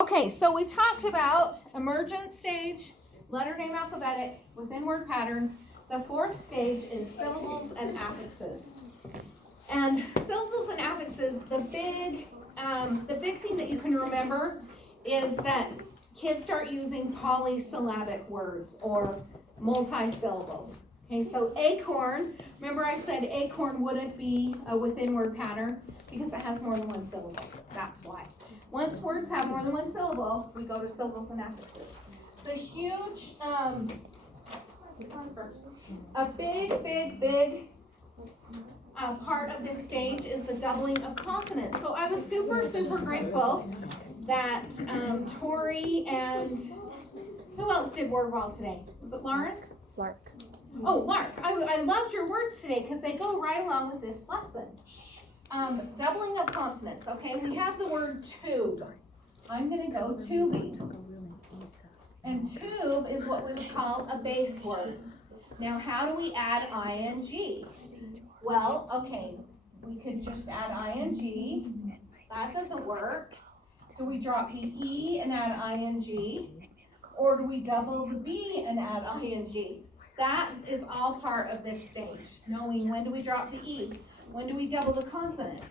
Okay, so we talked about emergent stage, letter name alphabetic, within word pattern. The fourth stage is syllables and affixes. And syllables and affixes, the big thing that you can remember is that kids start using polysyllabic words or multi-syllables. Okay, so acorn, remember I said acorn wouldn't be a within word pattern because it has more than one syllable. That's why. Once words have more than one syllable, we go to syllables and affixes. The huge, a big part of this stage is the doubling of consonants. So I was super grateful that Tori and who else did word wall today? Was it Lauren? Lark. Oh, Lark. I loved your words today because they go right along with this lesson. Doubling of consonants. Okay, we have the word tube. I'm going to go tubing. And tube is what we would call a base word. Now, how do we add ing? Well, okay, we could just add ing. That doesn't work. Do we drop the E and add ing? Or do we double the B and add ing? That is all part of this stage, knowing when do we drop the E, when do we double the consonant.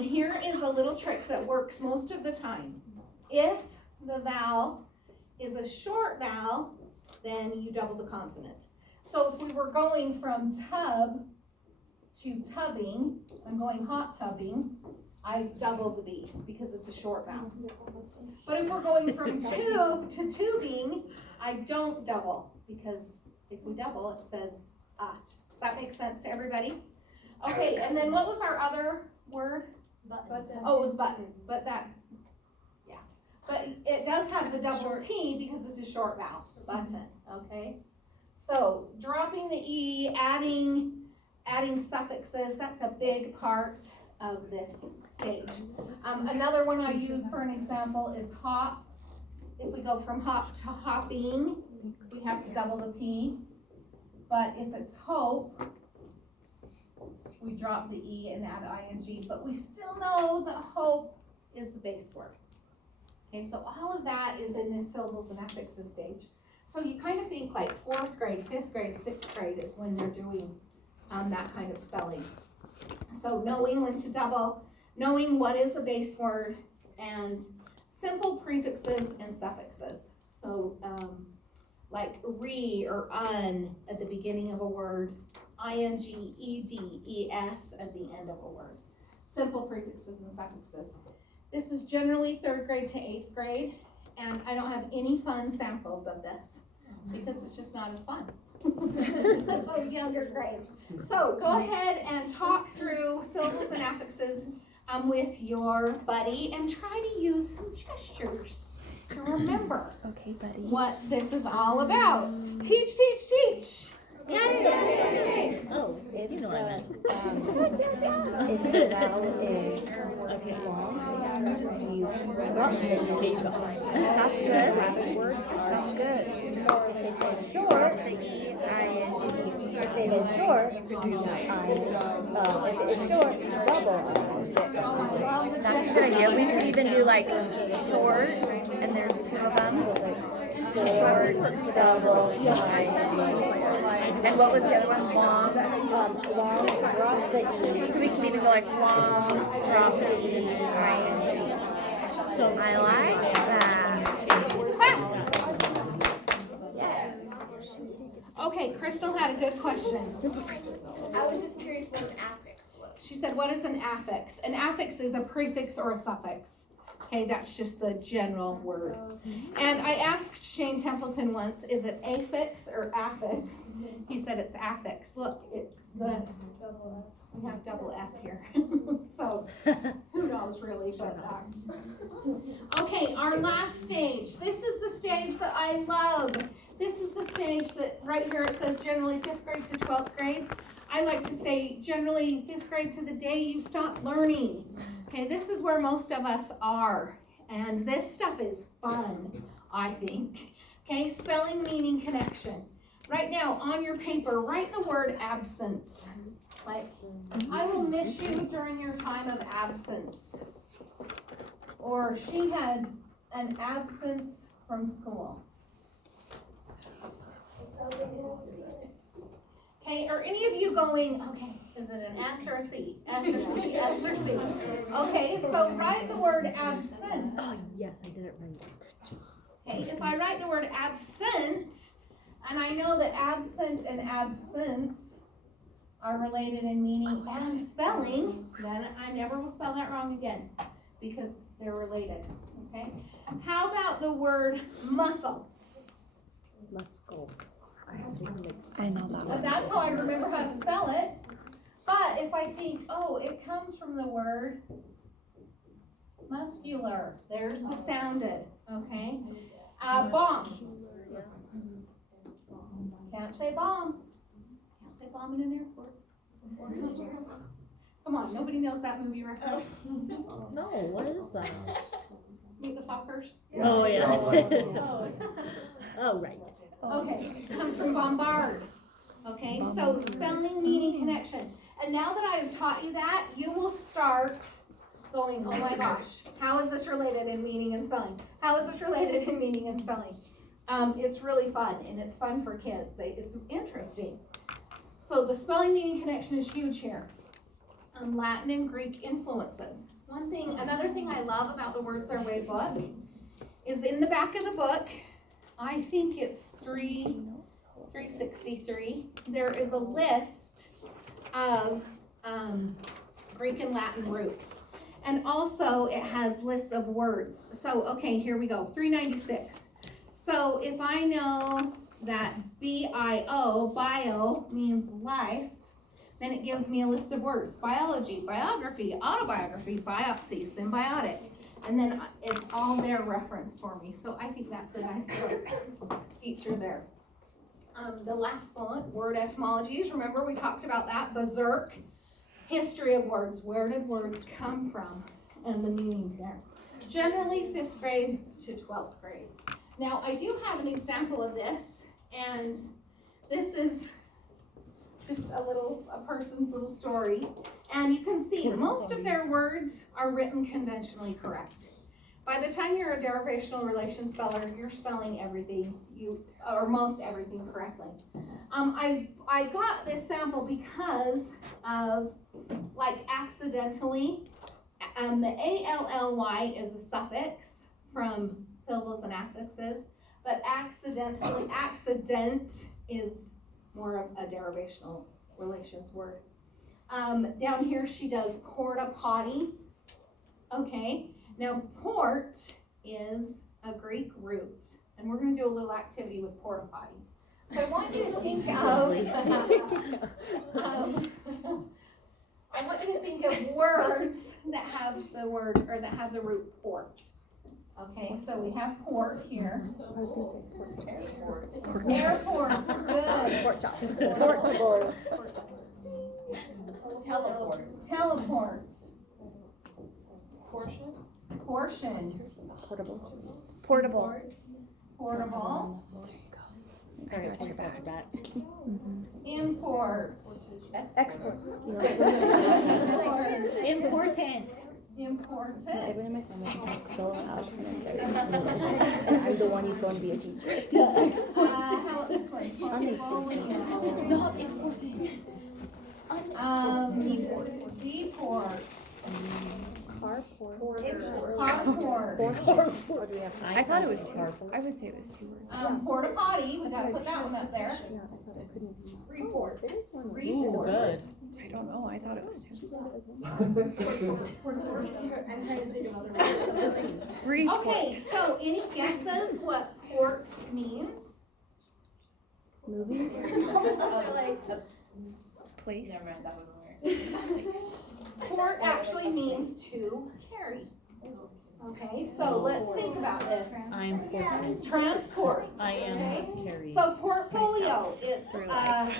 Here is a little trick that works most of the time. If the vowel is a short vowel, then you double the consonant. So if we were going from tub to tubbing, I'm going hot tubbing, I double the B because it's a short vowel. But if we're going from tube to tubing, I don't double because if we double, it says ah. Does that make sense to everybody? Okay, and then what was our other word? Button. Oh, it was button. But that, yeah. But it does have the double T because it's a short vowel. Button, okay? So dropping the E, adding suffixes, that's a big part of this stage. Another one I use for an example is hop. If we go from hop to hopping, we have to double the P. But if it's hope, we drop the E and add ing. But we still know that hope is the base word. Okay, so all of that is in this syllables and affixes stage. So you kind of think like 4th grade, 5th grade, 6th grade is when they're doing that kind of spelling. So knowing when to double, knowing what is the base word, and simple prefixes and suffixes. So like re or un at the beginning of a word, ing, ed, es at the end of a word. Simple prefixes and suffixes. This is generally 3rd grade to 8th grade, and I don't have any fun samples of this because it's just not as fun as those younger grades. So go ahead and talk through syllables and affixes with your buddy and try to use some gestures to remember what this is all about. Teach. Yay! Oh, you know what I meant. If the vowel is long, you drop it. That's good. That's good. If it is short, if it is short, double. That's a good idea. We could even do like short, and there's 2 of them. Short, double, and what was the other one? Long. Long, drop the E. So we can even go like long, drop the E, ing. So I like that. Class. Yes. Okay, Crystal had a good question. I was just curious what an affix was. She said, what is an affix? An affix is a prefix or a suffix. Okay, that's just the general word. And I asked Shane Templeton once, is it affix or affix? He said it's affix. Look, it's the, we have double F here. So, who knows really, but that's. Okay, our last stage. This is the stage that I love. This is the stage that right here it says generally 5th grade to 12th grade. I like to say generally 5th grade to the day you stop learning. Okay, this is where most of us are, and this stuff is fun, I think. Okay, spelling, meaning, connection. Right now, on your paper, write the word absence. Like, I will miss you during your time of absence. Or she had an absence from school? Okay, are any of you going, okay, is it an S or a C? S or C, S or C? Okay, so write the word absent. Oh, yes, I did it right. Okay, if I write the word absent, and I know that absent and absence are related in meaning and spelling, then I never will spell that wrong again, because they're related, okay? How about the word muscle? Muscle. I know that But that's how I remember how to spell it. But if I think, oh, it comes from the word muscular, there's the sounded, okay? Bomb. Can't say bomb. Can't say bomb in an airport. Come on, nobody knows that movie reference. No, what is that? Meet the Fockers. Oh, yeah. Oh. Oh, right. Okay, comes from bombard. Okay, so spelling, meaning, connection. And now that I have taught you that, you will start going, oh my gosh, how is this related in meaning and spelling? How is this related in meaning and spelling? It's really fun, and it's fun for kids. It's interesting. So the spelling, meaning, connection is huge here. Latin and Greek influences. Another thing I love about the Words Their Way book is in the back of the book, I think it's 363, there is a list of Greek and Latin roots. And also it has lists of words. So, okay, here we go, 396. So if I know that B-I-O, bio, means life, then it gives me a list of words. Biology, biography, autobiography, biopsy, symbiotic. And then it's all there referenced for me. So I think that's a nice little feature there. The last bullet, word etymologies. Remember we talked about that, berserk. History of words, where did words come from? And the meaning there. Generally 5th grade to 12th grade. Now I do have an example of this, and this is just a person's little story. And you can see most of their words are written conventionally correct. By the time you're a derivational relations speller, you're spelling everything, or most everything correctly. I got this sample because of, like, accidentally, the A-L-L-Y is a suffix from syllables and affixes, but accidentally, accident is more of a derivational relations word. Down here she does porta potty. Okay, now port is a Greek root, and we're going to do a little activity with porta potty. So I want you to think of words that have the word, or that have the root port. Okay, so we have port here. I was going to say port. Airport, good. Pork chop. Portable. Teleport. Portion. Portable. Portable. Sorry, I forgot that. Import. Export. Important. Important. Everyone in my family can talk so loud and I'm very smooth. And I'm the one who's going to be a teacher. How about this one? Not important. Deport. Carport. Carport. Or do we have I thought it was two. I would say it was 2 words. Porta potty. We gotta put that one up there. Yeah, I thought I couldn't. Report. There is one. Report. Good. I don't know. I thought it was 2. I'm trying to think of other words. Report. Okay, so any guesses what port means? Movie? Place. Never mind, that one over. Port actually means to carry. Okay, so let's think about this. I am for Transport. I am Okay. carrying. So portfolio, it's through life.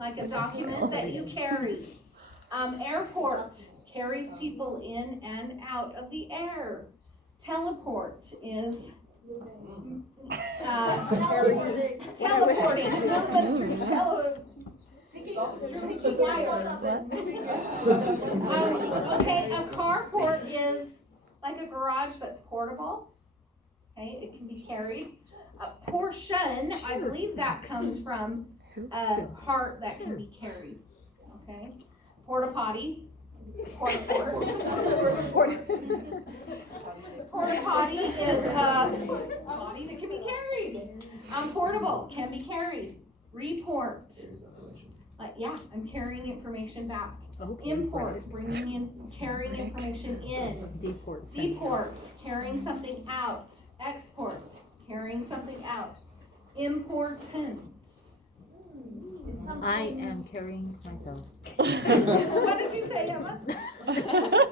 like a document that you carry. Airport carries people in and out of the air. Teleport is teleporting. Okay, a carport is like a garage that's portable. okay, it can be carried. Portion, I believe that comes from a part that can be carried, okay? Porta potty, porta port. Porta potty is a potty that can be carried. Portable, can be carried. Report, yeah, I'm carrying information back. Okay. Import, bringing in, carrying information in. Deport. Deport, carrying something out. Export, carrying something out. Important. I am carrying myself. What did you say, Emma?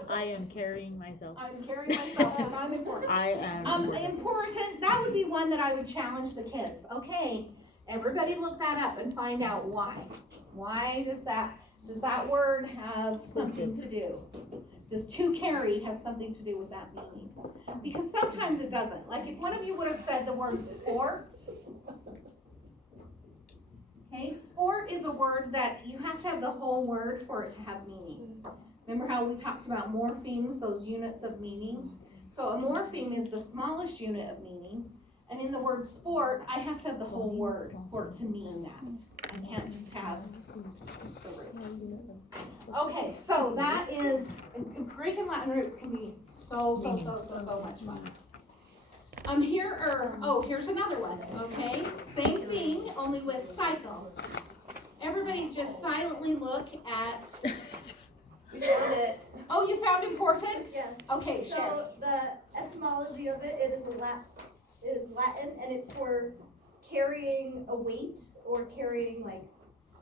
I am carrying myself. I'm carrying myself because I'm important. I am Important, that would be one that I would challenge the kids. Okay, everybody look that up and find out why. Why does that word have something to do? Does to carry have something to do with that meaning? Because sometimes it doesn't. Like if one of you would have said the word sport, okay, sport is a word that you have to have the whole word for it to have meaning. Remember how we talked about morphemes, those units of meaning? So a morpheme is the smallest unit of meaning, and in the word sport, I have to have the whole word for it to mean that. I can't just have the root. Okay, so that is, Greek and Latin roots can be so much fun. Here's another one, okay? Same thing, only with cycle. Everybody just silently look at. We found it. Oh, you found important? Yes. Okay, share. So the etymology of it is Latin, and it's for carrying a weight or carrying like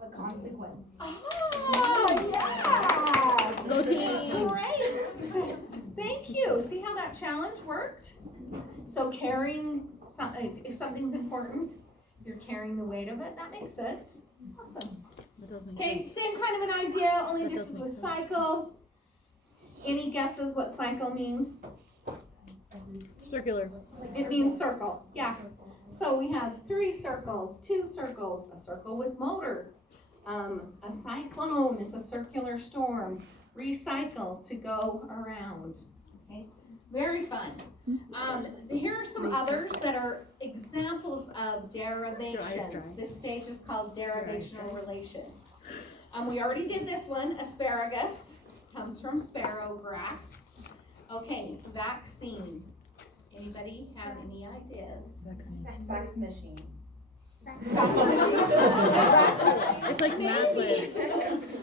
a consequence. Oh, yeah. Go team. Great. Thank you. See how that challenge worked? So carrying something, if something's important, you're carrying the weight of it. That makes sense. Awesome. Okay, same kind of an idea, only this is with cycle. Any guesses what cycle means? Circular. It means circle, yeah. So we have 3 circles, 2 circles, a circle with motor. A cyclone is a circular storm. Recycle, to go around. Okay, very fun. Here are some others that are examples of derivations. This stage is called derivational relations. We already did this one. Asparagus comes from sparrow grass. Okay, vaccine. Anybody have any ideas? Fax machine. It's like madlibs.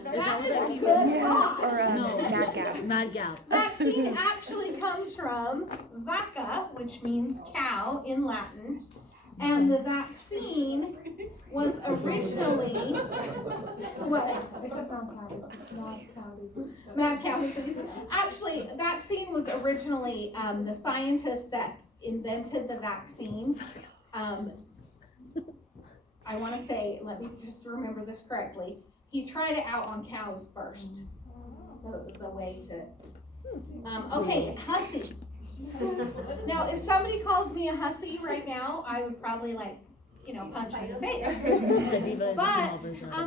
That is a good thought. Or No. Mad Gal. Vaccine actually comes from vacca, which means cow in Latin, and the vaccine was originally what? Mad cow disease. Actually, vaccine was originally the scientist that invented the vaccine. I want to say, let me just remember this correctly. He tried it out on cows first, so it was a way to. Okay, hussy. Now, if somebody calls me a hussy right now, I would probably punch me in the face. But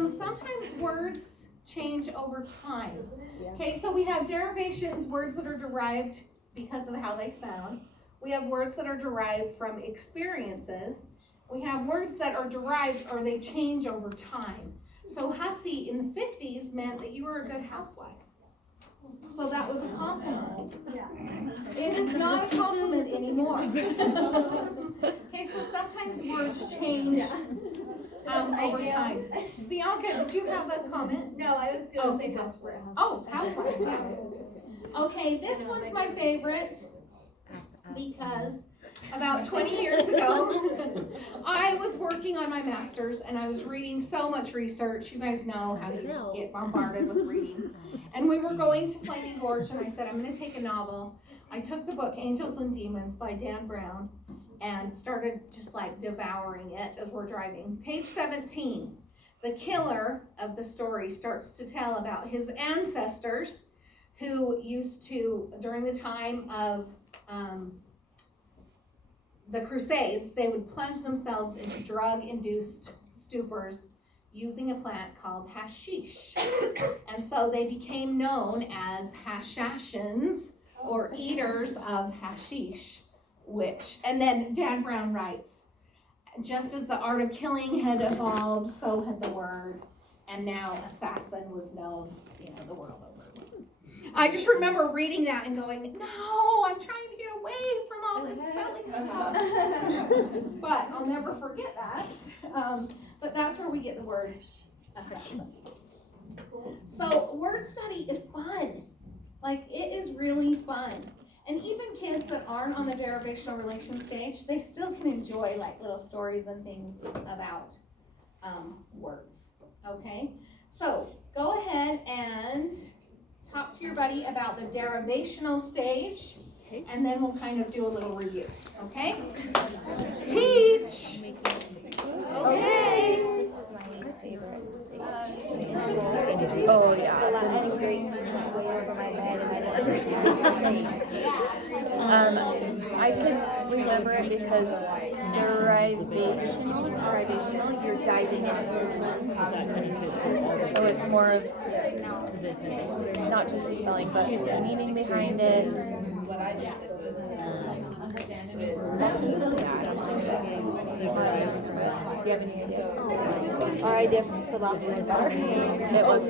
sometimes words change over time. Okay, so we have derivations, words that are derived because of how they sound. We have words that are derived from experiences. We have words that are derived or they change over time. So hussy in the 50s meant that you were a good housewife. So that was a compliment. Yeah. It is not a compliment anymore. Okay, so sometimes words change over time. Bianca, did you have a comment? No, I was gonna say housewife. Oh, housewife. Yeah. Okay, this one's my favorite because about 20 years ago, I was working on my master's and I was reading so much research. You guys know how you just get bombarded with reading. And we were going to Flaming Gorge and I said, I'm going to take a novel. I took the book Angels and Demons by Dan Brown and started just devouring it as we're driving. Page 17, the killer of the story starts to tell about his ancestors who used to, during the time of the Crusades, they would plunge themselves into drug-induced stupors using a plant called hashish. And so they became known as Hashashins, or eaters of hashish, which, and then Dan Brown writes, just as the art of killing had evolved, so had the word, and now assassin was known, the world over. I just remember reading that and going, no, I'm trying to get away from all this spelling stuff. But I'll never forget that. But that's where we get the word assassin. So word study is fun. Like, it is really fun. And even kids that aren't on the derivational relation stage, they still can enjoy like little stories and things about words. Okay? So go ahead and talk to your buddy about the derivational stage, and then we'll kind of do a little review. Okay? Teach! Okay. This was my least favorite stage. Oh, yeah. The Latin Greek just went way over my head and I didn't understand. I could remember it because derivational, you're diving into it. So it's more of not just the spelling, but the meaning behind it. That's a good Do you have any ideas? Our idea for the last one is It was